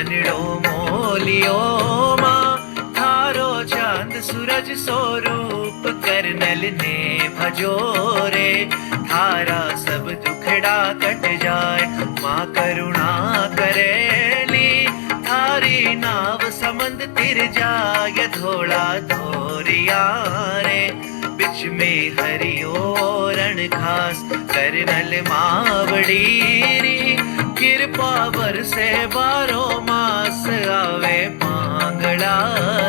मनड़ो मोलियो माँ थारो चांद सूरज स्वरूप करनल ने भजो रे थारा सब दुखड़ा कट जाए माँ करुणा करेली थारी नाव समंद तिर जाए धोला धोरिया रे बिच में हरियो रण घास करनल मावड़ी री कृपा बरसे बारो मास आवे पांगड़ा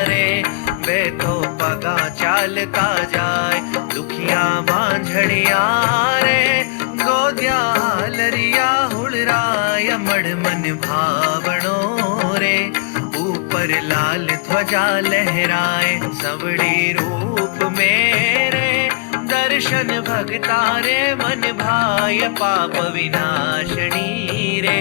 रे वे तो पगा चालता जाए दुखिया बांझड़िया रे गोदिया लरिया हुड़राय मड़ मन भावणो रे ऊपर लाल ध्वजा लहराए सबड़ी रूप मेरे दर्शन भगतारे मन भाय पाप विनाशनी रे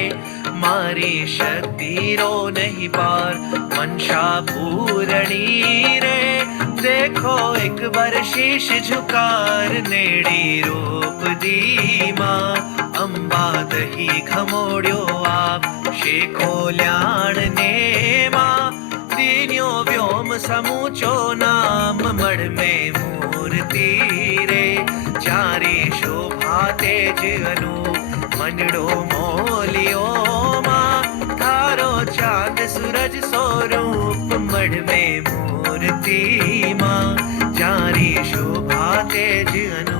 मारी शक्ति रो नहीं पार मनशा पूरणी रे देखो एक बार शीश झुकार नेड़ी रूप दी माँ अंबा दही खमोड़ो आप शेखो ल्याण ने माँ दीन्यो व्योम समूचो नाम मड़ में मूर्ति रे चारे शोभा तेज अनु मनड़ो मोलियो माँ थारो चांद सूरज स्वरूप मड़ में मूर्ति माँ चारे शोभा तेज अनु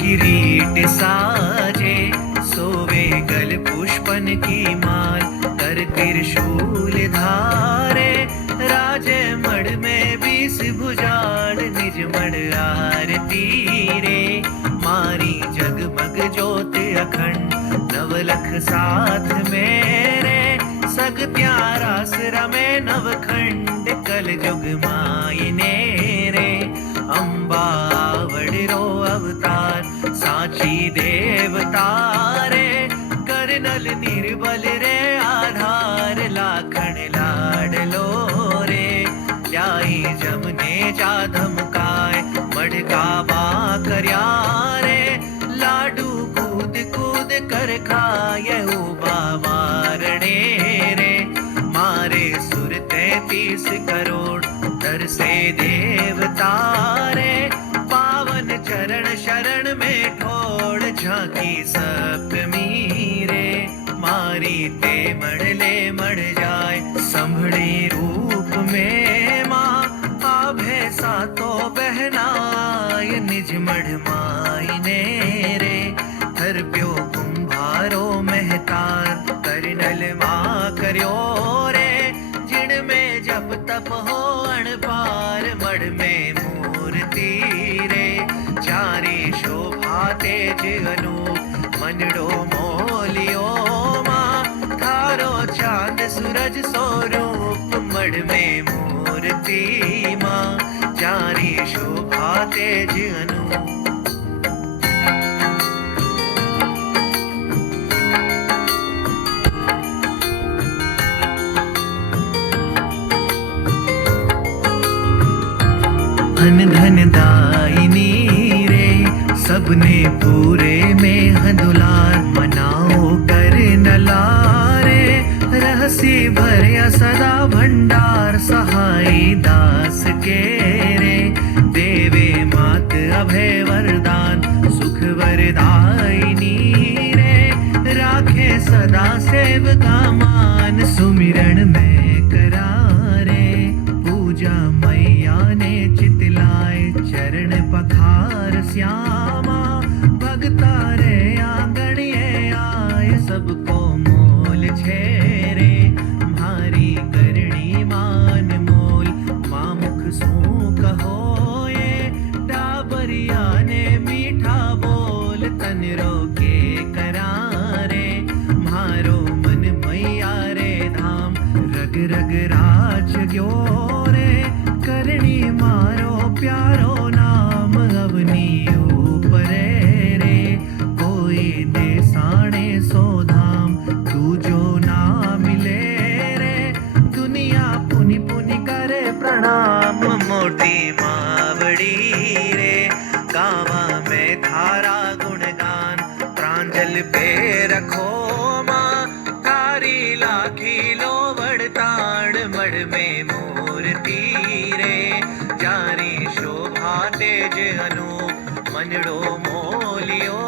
किरीट साजे सोवे गल पुष्पन की माल कर त्रिशूल धारे राजे मड़ में 20 भुजाड़ निज मड़ आरती रे मारी जगमग ज्योत अखंड नवलख साथ मेरे सग त्यारा सिरा में नवखंड कल जुग मायने रे अंबा वड़रो अवतार साची देवतारे करनल निर्बल रे आधार लाखन लाडलो रे ल्याई जमने जा धमकाय मड़का बा करया रे लाडू कूद कूद कर खाए बावारणे रे मारे सुर 33 करोड़ दर से देवतारे पावन चरण शरण में ठोड़ झांकी सप्तमी रे मारी ते मड़ले मड़ जाए संभड़ी रूप में माँ आभे सातो बहनाय निज मड़ मायने रे हर प्यो कुंभारो महतार करनल माँ कर्यो रे जिण में जप तप हो अणपार मड़ में मूर्ति रे चारे शोभा तेज अनूप मनड़ो मोलियो माँ थारो चांद सूरज स्वरूप मड़ में मूर्ति माँ चारे शोभा तेज अनूप धन धन दायिनी रे सबने पूरे में हदुलार मनाओ कर नलारे रहसी भरया सदा भंडार सहाय दास के रे देवे मात अभय वरदान सुख वरदायिनी रे राखे सदा सेवका मान सुमिरण में करारे पूजा मैया ने चितलाए चरण पखार श्यामा भगता रे आंगणिये आए सबको मोल छेरे भारी करणी मान मोल माँ मुख सो कहो ये डाबरिया ने मीठा बोल तन रोके करारे मारो मन मैया रे धाम रग रग राज ग्यो रे करणी मारो प्यारो नाम अवनी ऊपरे रे कोई देसाणे सो धाम तू जो ना मिले रे दुनिया पुनि पुनि का प्रणाम मोटी मावड़ी रे, गावा में थारा गुणगान प्रांजल पे रखो माँ, थारी लाखी लोवड़ ताड़ मड़ में मूर्ति रे, जारी शोभा तेज अनूप मनड़ो मोलियो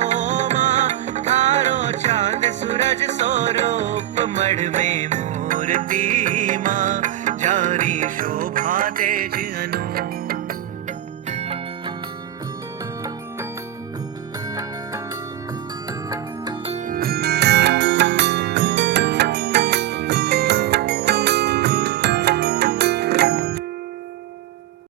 माँ, थारो चांद सूरज स्वरूप मड़ में मूर्ति